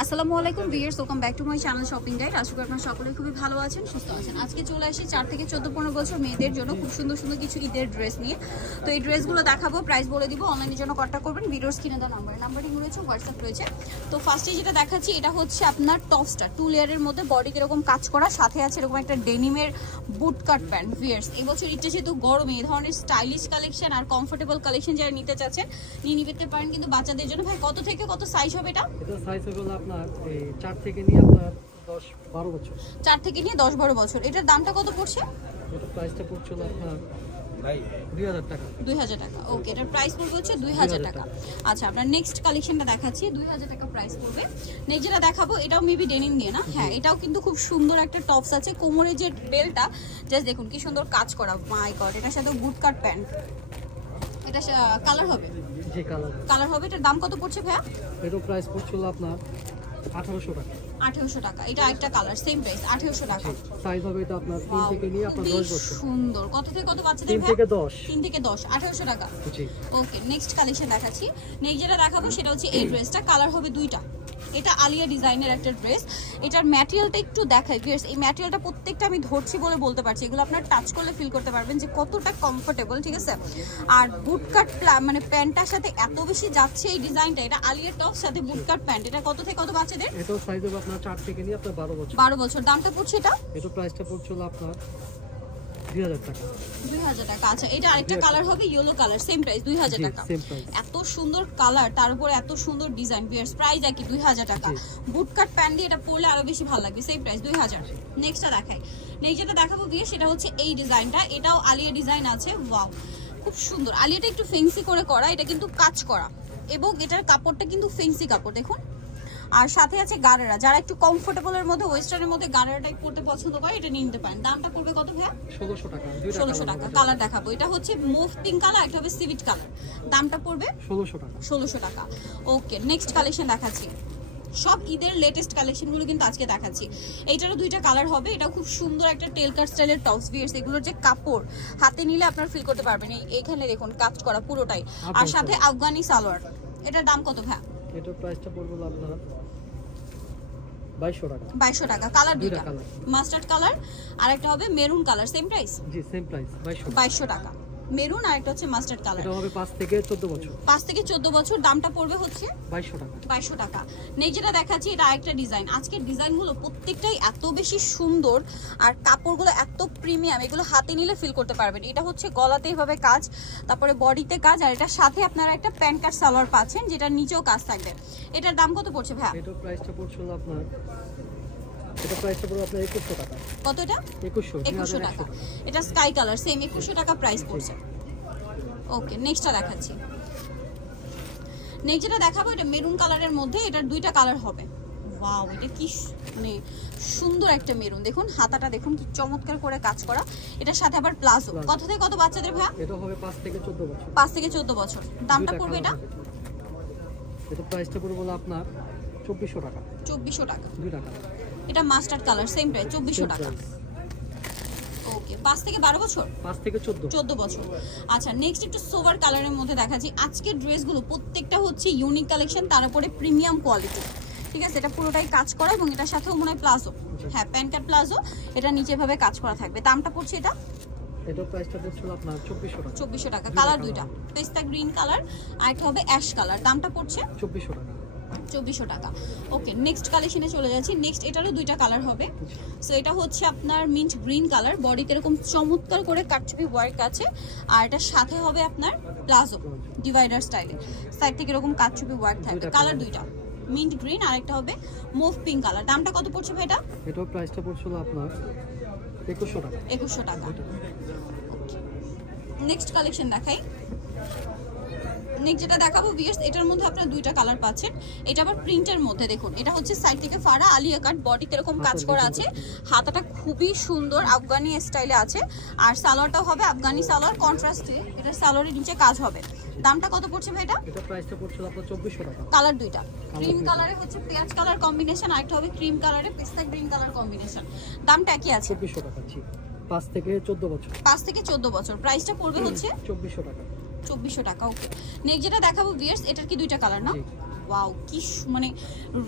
আসসালামু আলাইকুম viewers, welcome back to my channel shopping guide. আশা করি আপনারা সকলে খুবই ভালো আছেন, সুস্থ আছেন। আজকে চলে আসি 4 থেকে 14-15 বছর মেয়েদের জন্য খুব সুন্দর সুন্দর কিছু ঈদের ড্রেস নিয়ে। তো এই ড্রেসগুলো দেখাবো, প্রাইস বলে দিব, অনলাইনের জন্য কন্ট্যাক্ট করবেন। ভিডিওর স্ক্রিনে দেওয়া নাম্বারিং রয়েছে, হোয়াটসঅ্যাপ রয়েছে। তো ফার্স্টে যেটা দেখাচ্ছি এটা হচ্ছে আপনার টপসটা 2 লেয়ারের মধ্যে, বডিতে এরকম কাজ করা, সাথে আছে এরকম একটা ডেনিমের বুট কাট প্যান্ট। ভিউয়ার্স এবছর ঈদটা যেহেতু গরমে এই ধরনের স্টাইলিশ কালেকশন আর কমফোর্টেবল কালেকশন যারা নিতে চাচ্ছেন নিয়ে নিতে পারেন, কিন্তু বাচ্চাদের জন্য। ভাই কত থেকে কত সাইজ হবে এটা? এটা সাইজ হবে আপনার 4 থেকে নিয়ে আপনার 10-12 বছর। 4 থেকে নিয়ে 10-12 বছর। এটার দামটা কত পড়ছে? এটা প্রাইসটা পড়ছিল আপনার 2000 টাকা। 2000 টাকা। ওকে, এটার প্রাইস পড়বে হচ্ছে 2000 টাকা। আচ্ছা, আমরা নেক্সট কালেকশনটা দেখাচ্ছি, 2000 টাকা প্রাইস পড়বে। নেক্সট যেটা দেখাবো এটাও মেবি ডেনিম দিয়ে না? হ্যাঁ, এটাও কিন্তু খুব সুন্দর একটা টপস আছে, কোমরের যে বেলটা জাস্ট দেখুন কি সুন্দর কাজ করা। মাই গড, এটার সাথে বুট কাট প্যান্ট। এটা কালার হবে? জি, কালার হবে। এটার দাম কত পড়ছে ভাইয়া? এটার প্রাইস পড়ছিল আপনার 1800 টাকা। 1800 টাকা। এটা একটা কালার, সেম প্রাইস 1800 টাকা। সাইজ হবে এটা আপনার 3 থেকে নিয়ে আপনার 10 বছর। সুন্দর। কত থেকে কত বাচ্চাদের? 3 থেকে 10। 3 থেকে 10, 1800 টাকা। জি। ওকে, নেক্সট কালেকশন দেখাচ্ছি। নেক্সট যেটা দেখাবো সেটা হচ্ছে এই ড্রেসটা, কালার হবে দুইটা। এটা আলিয়া ডিজাইনের একটা ড্রেস। এটার ম্যাটেরিয়ালটা একটু দেখাই ভিউয়ার্স। এই ম্যাটেরিয়ালটা প্রত্যেকটা আমি ধরছি বলে বলতে পারছি, এগুলো আপনার টাচ করলে ফিল করতে পারবেন যে কতটা কমফোর্টেবল, ঠিক আছে? আর বুট কাট মানে প্যান্টটার সাথে এত বেশি যাচ্ছে এই ডিজাইনটা। এটা আলিয়া টপ সাথে বুট কাট প্যান্ট। এটা কত থেকে কত বাচ্চাদের? এটাও সাইজ হবে আপনার 4 থেকে নিয়ে আপনার 12 বছর। 12 বছর। দামটা পড়ছে এটা? এটা প্রাইসটা পড়ছিল আপনার 2000 টাকা। 2000 টাকা। আচ্ছা, এটা আরেকটা কালার হবে ইয়েলো কালার, সেম প্রাইস 2000 টাকা। এত সুন্দর কালার, তার উপর এত সুন্দর ডিজাইন। ভিউয়ার্স প্রাইস একই 2000 টাকা। বুট কাট প্যান্ট দিয়ে এটা পরলে আরো বেশি ভালো লাগবে, সেম প্রাইস 2000। নেক্সটটা দেখাই। নেক্সট যেটা দেখাবো ভিউয়ার্স সেটা হচ্ছে এই ডিজাইনটা। এটাও আলিয়া ডিজাইন আছে। ওয়াও, খুব সুন্দর। আলিয়াটা একটু ফেন্সি করে করা, এটা কিন্তু কাজ করা, এবং এটার কাপড়টা কিন্তু ফেন্সি কাপড় দেখুন। আর সাথে আছে গারারা। যারা একটু কমফোর্টেবলের মধ্যে, ওয়েস্টার্নের মধ্যে গারারা টাইপ পড়তে পছন্দ করে, এটা নিয়ে নিতে পারেন। দামটা পড়বে কত ভাইয়া? 1600 টাকা। 1600 টাকা। কালার দেখাবো, এটা হচ্ছে মুভ পিঙ্ক কালার, এটা হবে সিভিট কালার। দামটা পড়বে 1600 টাকা। 1600 টাকা। ওকে, নেক্সট কালেকশন দেখাচ্ছি। সব ঈদের লেটেস্ট কালেকশনগুলো কিন্তু আজকে দেখাচ্ছি। এইটারও দুইটা কালার হবে। এটা খুব সুন্দর একটা টেল কাট স্টাইলের টপস। ভিউয়ার্স এগুলোর যে কাপড় হাতে নিলে আপনারা ফিল করতে পারবেন। এইখানে দেখুন কাজ করা পুরোটাই, আর সাথে আফগানি সালোয়ার। এটার দাম কত ভাইয়া? এটার প্রাইসটা পড়বে আপনার 2200 টাকা। 2200 টাকা। কালার দুইটা, মাস্টার্ড কালার আর একটা হবে মেরুন কালার, সেম প্রাইস? জি, সেম প্রাইস 2200 টাকা। মেরুন আর একটা হচ্ছে মাস্টার্ড কালার। এটা হবে 5 থেকে 14 বছর। 5 থেকে 14 বছর। দামটা পড়বে হচ্ছে 2200 টাকা। 2200 টাকা। নেক্সট যেটা দেখাচ্ছি এটা আরেকটা ডিজাইন। আজকের ডিজাইনগুলো প্রত্যেকটাই এত বেশি সুন্দর, আর কাপড়গুলো এত প্রিমিয়াম, এগুলো হাতে নিলে ফিল করতে পারবেন। এটা হচ্ছে গলাতে এভাবে কাজ, তারপরে বডিতে কাজ, আর এটার সাথে আপনারা একটা প্যান্ট কাট সালোয়ার পাচ্ছেন যেটা নিচেও কাজ থাকবে। এটার দাম কত পড়ছে ভাই? এটার প্রাইসটা পড়ছিল আপনার, এটা প্রাইসটা পড়বে আপনার 2100 টাকা। কত এটা? 2100 টাকা। এটা স্কাই কালার, সেম 2100 টাকা প্রাইস পড়ছে। ওকে, নেক্সটটা দেখাচ্ছি। নেক্সট যেটা দেখাবো এটা মেরুন কালারের মধ্যে, এটার দুইটা কালার হবে। ওয়াও, এটা কি মানে সুন্দর একটা মেরুন। দেখুন হাতাটা দেখুন কি চমৎকার করে কাজ করা। এটার সাথে আবার প্লাজো। কত থেকে কত বাচ্চাদের ভাই? এটা হবে 5 থেকে 14 বছর। 5 থেকে 14 বছর। দামটা পড়বে এটা? এটা প্রাইসটা পড়বে বলে আপনার 2400 টাকা। 2400 টাকা। দুইটা কালার। এটা মাস্টার্ড কালার, সেম প্রাইস 2400 টাকা। ওকে, 5 থেকে 12 বছর? 5 থেকে 14 বছর। আচ্ছা, নেক্সট একটু সোভার কালারের মধ্যে দেখাচ্ছি। আজকের ড্রেসগুলো প্রত্যেকটা হচ্ছে ইউনিক কালেকশন, তার উপরে প্রিমিয়াম কোয়ালিটি, ঠিক আছে? এটা পুরোটাই কাজ করা, এবং এটার সাথেও মনে হয় প্লাজো। হ্যাঁ, প্যান্ট কাট প্লাজো। এটা নিচে ভাবে কাজ করা থাকবে। দামটা পড়ছে এটা? এটা প্রাইসটা পড়ছিল আপনার 2400 টাকা। 2400 টাকা। কালার দুইটা, পেস্তা গ্রিন কালার আর একটা হবে অ্যাশ কালার। দামটা পড়ছে 2400 টাকা। 2400 টাকা। ওকে, নেক্সট কালেকশনে চলে যাচ্ছি। নেক্সট এটারও দুইটা কালার হবে। সো এটা হচ্ছে আপনার মিন্ট গ্রিন কালার, বডিতে এরকম চমৎকার করে কাটছুপি ওয়ার্ক আছে, আর এটার সাথে হবে আপনার প্লাজো ডিভাইডার স্টাইলে, সাইড থেকে এরকম কাটছুপি ওয়ার্ক থাকবে। কালার দুইটা, মিন্ট গ্রিন আর একটা হবে মুভ পিঙ্ক কালার। দামটা কত পড়ছে ভাই এটা? এটার প্রাইসটা পড়ছিল আপনার 2100 টাকা। 2100 টাকা। নেক্সট কালেকশন দেখাই। নেক্সট যেটা দেখাবো ভিউয়ার্স, এটার মধ্যে আপনারা দুইটা কালার পাচ্ছেন। এটা আবার প্রিন্টের মধ্যে দেখুন, এটা হচ্ছে সাইড থেকে ফাড়া আলিয়া কাট, বডিতে এরকম কাজ করা আছে, হাতাটা খুবই সুন্দর আফগানি স্টাইলে আছে, আর সালোয়ারটাও হবে আফগানি সালোয়ার কন্ট্রাস্টে। এটা সালোয়ারের নিচে কাজ হবে। দামটা কত পড়ছে ভাই এটা? এটা প্রাইসটা পড়ছিল আপনার 2400 টাকা। কালার দুইটা, ক্রিম কালারে হচ্ছে পেঁয়াজ কালার কম্বিনেশন, আর একটা হবে ক্রিম কালারে পেস্তা গ্রিন কালার কম্বিনেশন। দামটা একই আছে? 2400 টাকা। জি, 5 থেকে 14 বছর। 5 থেকে 14 বছর। প্রাইসটা পড়বে হচ্ছে 2400 টাকা। 2400 টাকা। ওকে, নেক্সট যেটা দেখাবো ভিউয়ার্স, এটার কি দুইটা কালার না? ওয়াও কি মানে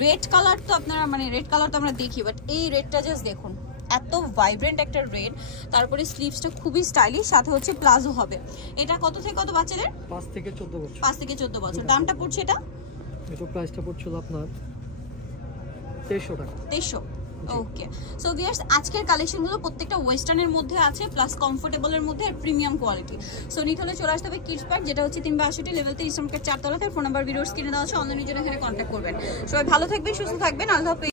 রেড কালার তো আপনারা মানে রেড কালার তো আমরা দেখি, বাট এই রেডটা জাস্ট দেখুন, এত ভাইব্রেন্ট একটা রেড। তারপরে স্লিভসটা খুবই স্টাইলিশ, সাথে হচ্ছে প্লাজো হবে। এটা কত থেকে কত বাচ্চাদের? 5 থেকে 14 বছর। 5 থেকে 14 বছর। দামটা পড়ছে এটা? এটা প্রাইসটা পড়ছিল আপনার 2300 টাকা। 2300। ওকে, সো ভিউয়ার্স আজকের কালেকশনগুলো প্রত্যেকটা ওয়েস্টার্নের মধ্যে আছে, প্লাস কমফোর্টেবলের মধ্যে, প্রিমিয়াম কোয়ালিটি। সো নিতে হলে চলে আসতে হবে কিডস পার্ক, যেটা হচ্ছে 362 লেভেল 3 ইস্টার্ন মার্কেট 4 তলাতে। ফোন নাম্বার ভিডিওর স্ক্রিনে দেওয়া আছে, অনলাইনের জন্য এখানে কন্ট্যাক্ট করবেন। সবাই ভালো থাকবেন, সুস্থ থাকবেন, আল্লাহ হাফেজ।